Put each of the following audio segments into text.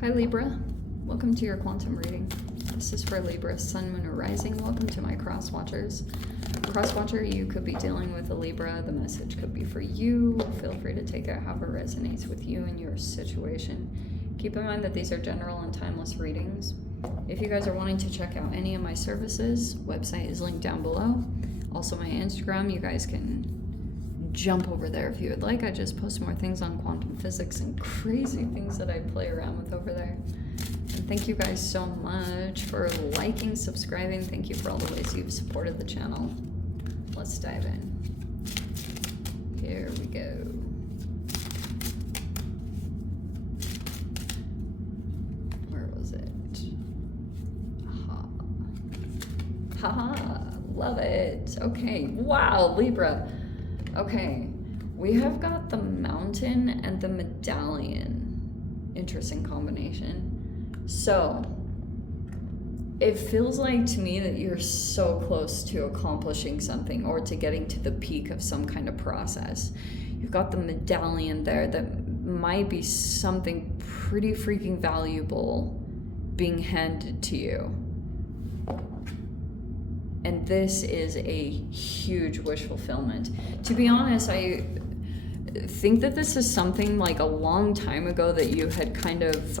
Hi Libra, welcome to your quantum reading. This is for Libra, Sun, Moon, or Rising. Welcome to my cross watchers. Cross watcher, you could be dealing with a Libra. The message could be for you. Feel free to take it however resonates with you and your situation. Keep in mind that these are general and timeless readings. If you guys are wanting to check out any of my services, website is linked down below. Also my Instagram, you guys can jump over there if you would like. I just post more things on quantum physics and crazy things that I play around with over there. And thank you guys so much for liking, subscribing. Thank you for all the ways you've supported the channel. Let's dive in. Here we go. Where was it? Aha. Haha, love it. Okay, wow, Libra. Okay, we have got the mountain and the medallion. Interesting combination. So, it feels like to me that you're so close to accomplishing something or to getting to the peak of some kind of process. You've got the medallion there that might be something pretty freaking valuable being handed to you. And this is a huge wish fulfillment. To be honest, I think that this is something like a long time ago that you had kind of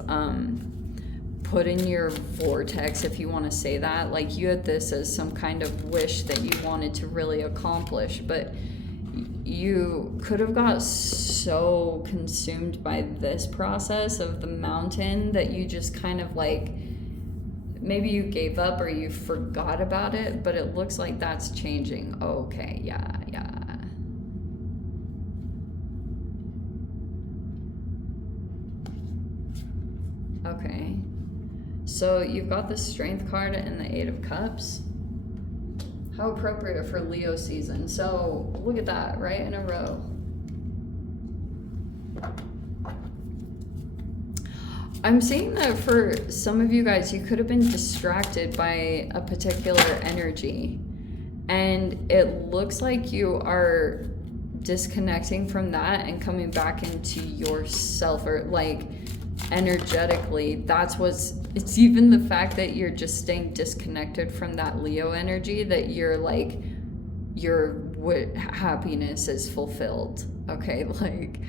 put in your vortex, if you want to say that. Like you had this as some kind of wish that you wanted to really accomplish, but you could have got so consumed by this process of the mountain that you just kind of like, maybe you gave up or you forgot about it, but it looks like that's changing. Okay, yeah. Okay. So you've got the Strength card and the Eight of Cups. How appropriate for Leo season. So look at that, right in a row. I'm seeing that for some of you guys, you could have been distracted by a particular energy. And it looks like you are disconnecting from that and coming back into yourself, or like energetically. That's what's, it's even the fact that you're just staying disconnected from that Leo energy, that you're like, your happiness is fulfilled. Okay, like,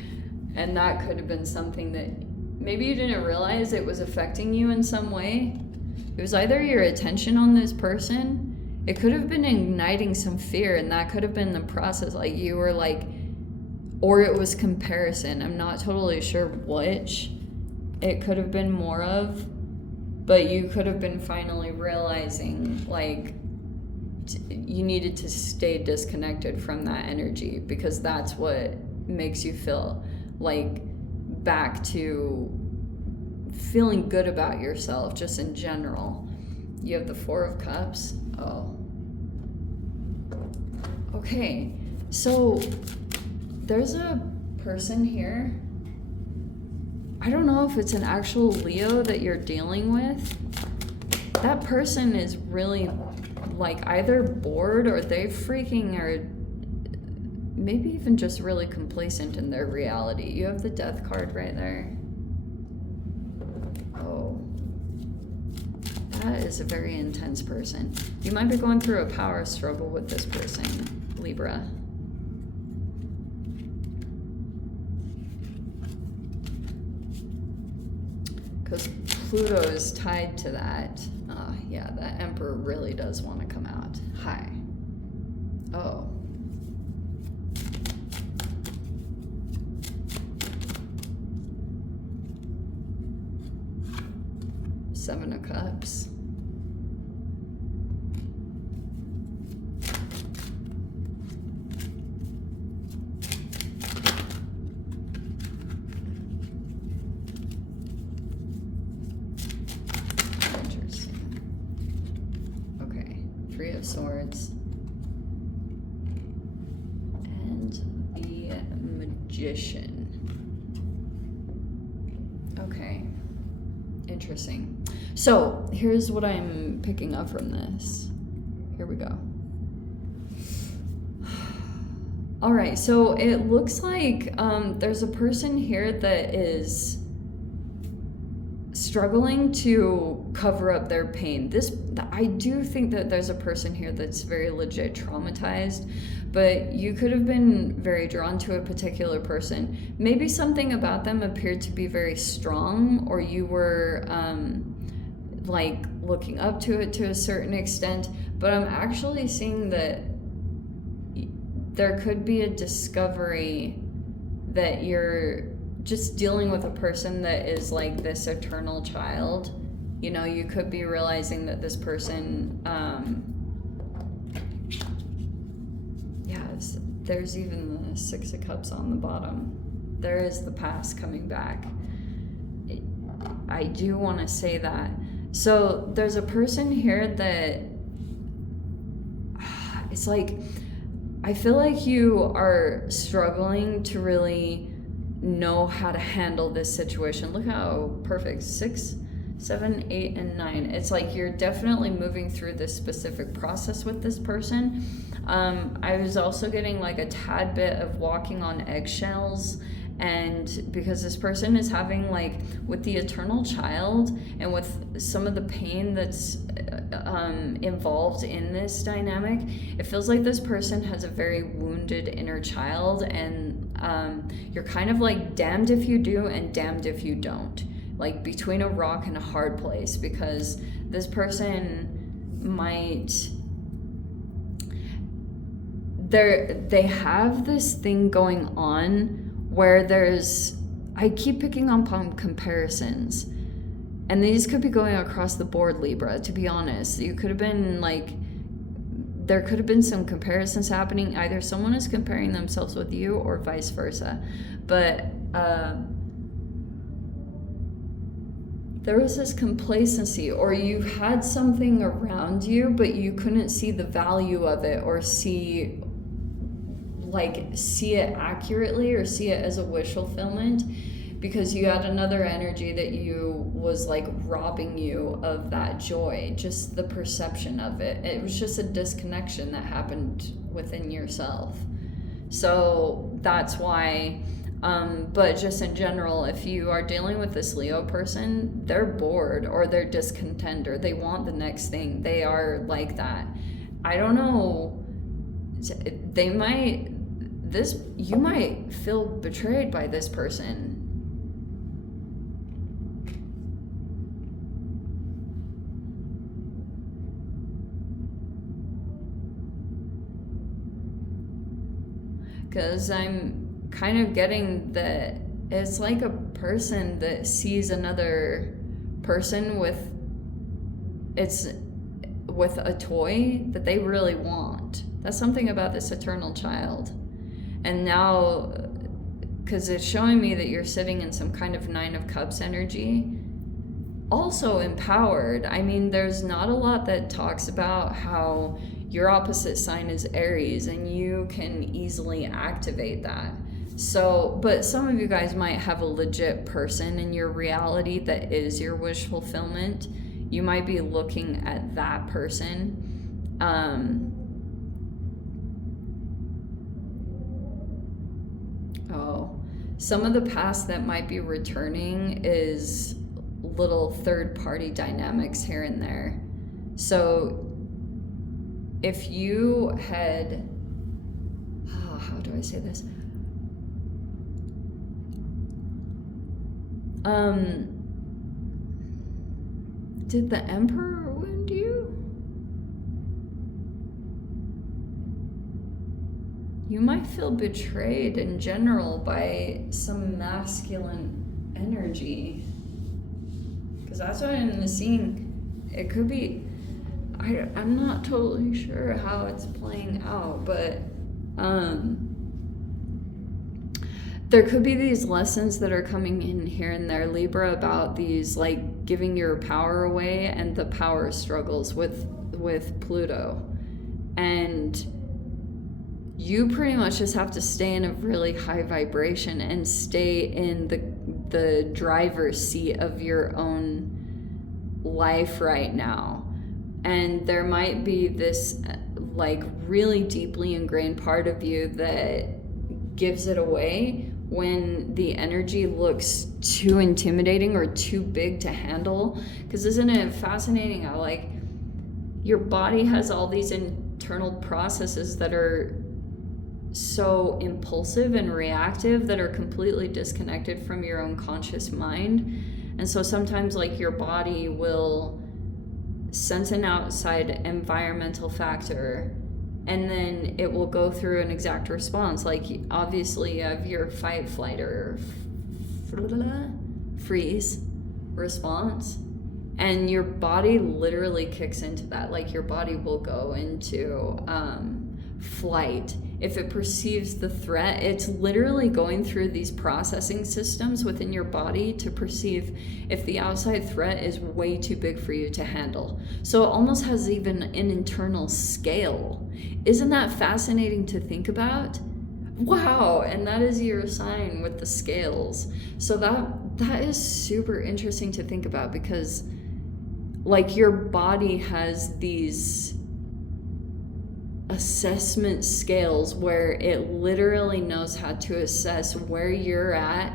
and that could have been something that maybe you didn't realize it was affecting you in some way. It was either your attention on this person, it could have been igniting some fear, and that could have been the process, like you were like, or it was comparison. I'm not totally sure which it could have been more of, but you could have been finally realizing like you needed to stay disconnected from that energy, because that's what makes you feel like back to feeling good about yourself just in general. You have the Four of Cups. Oh. Okay, so there's a person here. I don't know if it's an actual Leo that you're dealing with. That person is really like either bored or they freaking are maybe even just really complacent in their reality. You have the Death card right there. Oh. That is a very intense person. You might be going through a power struggle with this person, Libra. Because Pluto is tied to that. Yeah, that Emperor really does want to come out. Hi. Oh. Seven of Cups. Interesting. Okay, Three of Swords. And the Magician. Okay. Interesting. So here's what I'm picking up from this. Here we go. All right, so it looks like there's a person here that is struggling to cover up their pain. I do think that there's a person here that's very legit traumatized, but you could have been very drawn to a particular person. Maybe something about them appeared to be very strong, or you were like looking up to it to a certain extent, but I'm actually seeing that there could be a discovery that you're just dealing with a person that is like this eternal child. You know, you could be realizing that this person, there's even the Six of Cups on the bottom. There is the past coming back. I do want to say that. So there's a person here that it's like, I feel like you are struggling to really know how to handle this situation. Look how perfect. 6, 7, 8, and 9. It's like you're definitely moving through this specific process with this person. I was also getting like a tad bit of walking on eggshells, and because this person is having, like, with the eternal child and with some of the pain that's involved in this dynamic, it feels like this person has a very wounded inner child, and you're kind of like damned if you do and damned if you don't, like between a rock and a hard place, because this person might, they have this thing going on where I keep picking up on comparisons, and these could be going across the board, Libra, to be honest. You could have been like, there could have been some comparisons happening. Either someone is comparing themselves with you or vice versa. But there was this complacency, or you had something around you, but you couldn't see the value of it, or see it accurately, or see it as a wish fulfillment, because you had another energy that was like robbing you of that joy, just the perception of it. It was just a disconnection that happened within yourself. So that's why, but just in general, if you are dealing with this Leo person, they're bored, or they're discontent, or they want the next thing. They are like that. I don't know. You might feel betrayed by this person. Because I'm kind of getting that it's like a person that sees another person with a toy that they really want. That's something about this eternal child. And now, because it's showing me that you're sitting in some kind of 9 of Cups energy, also empowered. I mean, there's not a lot that talks about how your opposite sign is Aries, and you can easily activate that. So, but some of you guys might have a legit person in your reality that is your wish fulfillment. You might be looking at that person. Some of the past that might be returning is little third-party dynamics here and there. So if you had, how do I say this? Did the Emperor wound you? You might feel betrayed in general by some masculine energy. Because that's what I'm seeing. It could be, I'm not totally sure how it's playing out, but there could be these lessons that are coming in here and there, Libra, about these, like, giving your power away and the power struggles with Pluto. And you pretty much just have to stay in a really high vibration and stay in the driver's seat of your own life right now. And there might be this, like, really deeply ingrained part of you that gives it away, when the energy looks too intimidating or too big to handle. Because isn't it fascinating how like your body has all these internal processes that are so impulsive and reactive that are completely disconnected from your own conscious mind. And so sometimes like your body will sense an outside environmental factor, and then it will go through an exact response. Like obviously you have your fight, flight, or freeze response, and your body literally kicks into that. Like your body will go into flight if it perceives the threat. It's literally going through these processing systems within your body to perceive if the outside threat is way too big for you to handle. So it almost has even an internal scale. Isn't that fascinating to think about? Wow. And that is your sign with the scales. So that is super interesting to think about, because like your body has these assessment scales where it literally knows how to assess where you're at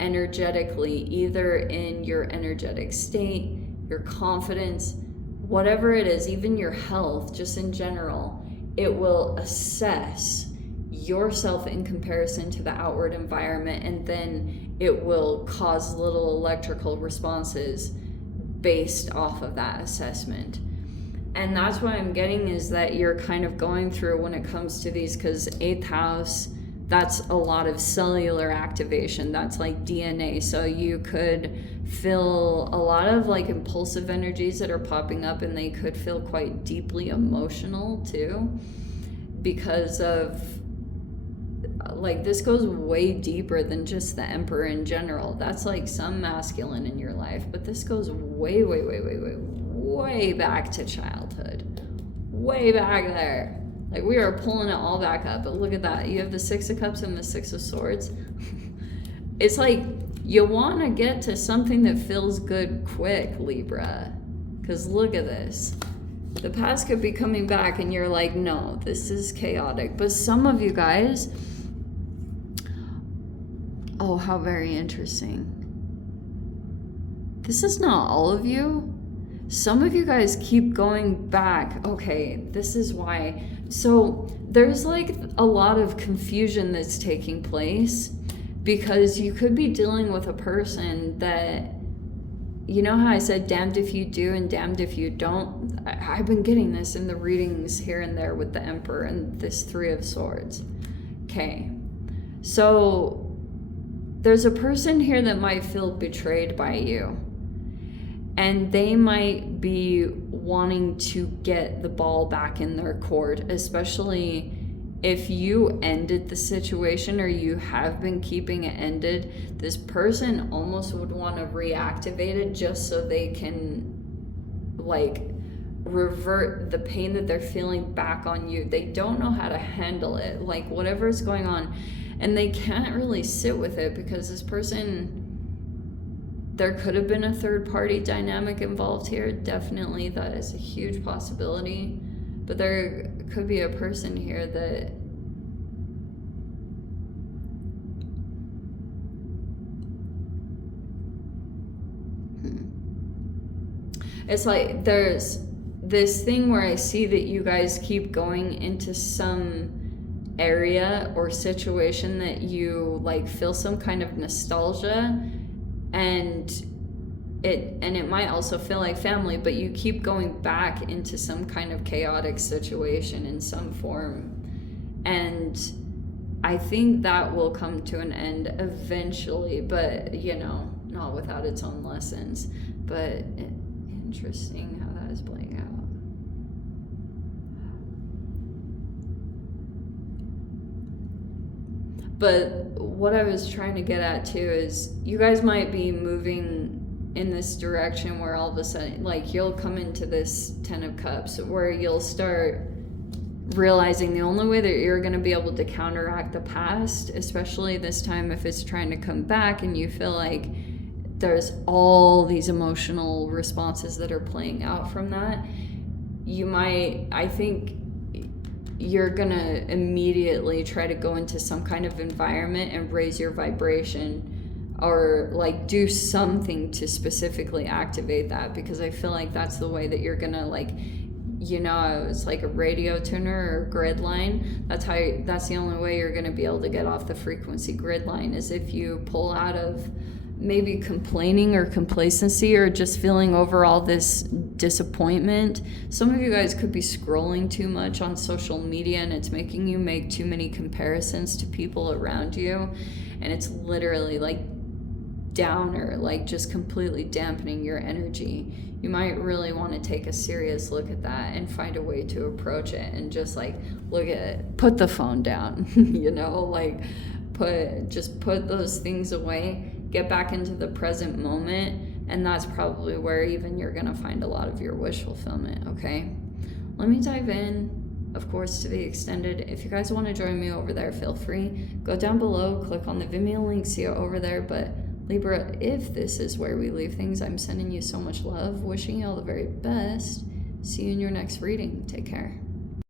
energetically, either in your energetic state, your confidence, whatever it is, even your health, just in general. It will assess yourself in comparison to the outward environment, and then it will cause little electrical responses based off of that assessment. And that's what I'm getting, is that you're kind of going through when it comes to these, because 8th house, that's a lot of cellular activation. That's like DNA. So you could feel a lot of like impulsive energies that are popping up, and they could feel quite deeply emotional too, because of like this goes way deeper than just the Emperor in general. That's like some masculine in your life, but this goes way back to childhood, way back there. Like we are pulling it all back up. But look at that, you have the 6 of Cups and the 6 of Swords. It's like you want to get to something that feels good quick, Libra, because look at this. The past could be coming back and you're like, no, this is chaotic. But some of you guys, oh, how very interesting. This is not all of you. Some of you guys keep going back. Okay, this is why. So there's like a lot of confusion that's taking place, because you could be dealing with a person that, you know how I said damned if you do and damned if you don't? I've been getting this in the readings here and there with the Emperor and this 3 of Swords. Okay, so there's a person here that might feel betrayed by you. And they might be wanting to get the ball back in their court, especially if you ended the situation or you have been keeping it ended. This person almost would want to reactivate it just so they can like revert the pain that they're feeling back on you. They don't know how to handle it, like whatever's going on, and they can't really sit with it, because this person, there could have been a third party dynamic involved here. Definitely, that is a huge possibility. But there could be a person here that it's like there's this thing where I see that you guys keep going into some area or situation that you like feel some kind of nostalgia, and it might also feel like family, but you keep going back into some kind of chaotic situation in some form. And I think that will come to an end eventually, but you know, not without its own lessons. But interesting how that is playing out. But what I was trying to get at too is you guys might be moving in this direction where all of a sudden, like, you'll come into this 10 of Cups where you'll start realizing the only way that you're going to be able to counteract the past, especially this time if it's trying to come back and you feel like there's all these emotional responses that are playing out from that, you might, I think you're gonna immediately try to go into some kind of environment and raise your vibration, or like do something to specifically activate that, because I feel like that's the way that you're gonna, like, you know, it's like a radio tuner or grid line. That's the only way you're gonna be able to get off the frequency grid line, is if you pull out of maybe complaining or complacency, or just feeling overall this disappointment. Some of you guys could be scrolling too much on social media, and it's making you make too many comparisons to people around you, and it's literally like downer, like just completely dampening your energy. You might really want to take a serious look at that and find a way to approach it, and just like look at it, put the phone down, you know, like put those things away, get back into the present moment, and that's probably where even you're gonna find a lot of your wish fulfillment. Okay, let me dive in, of course, to the extended. If you guys want to join me over there, feel free, go down below, click on the Vimeo link, see it over there. But Libra, if this is where we leave things, I'm sending you so much love, wishing you all the very best. See you in your next reading. Take care.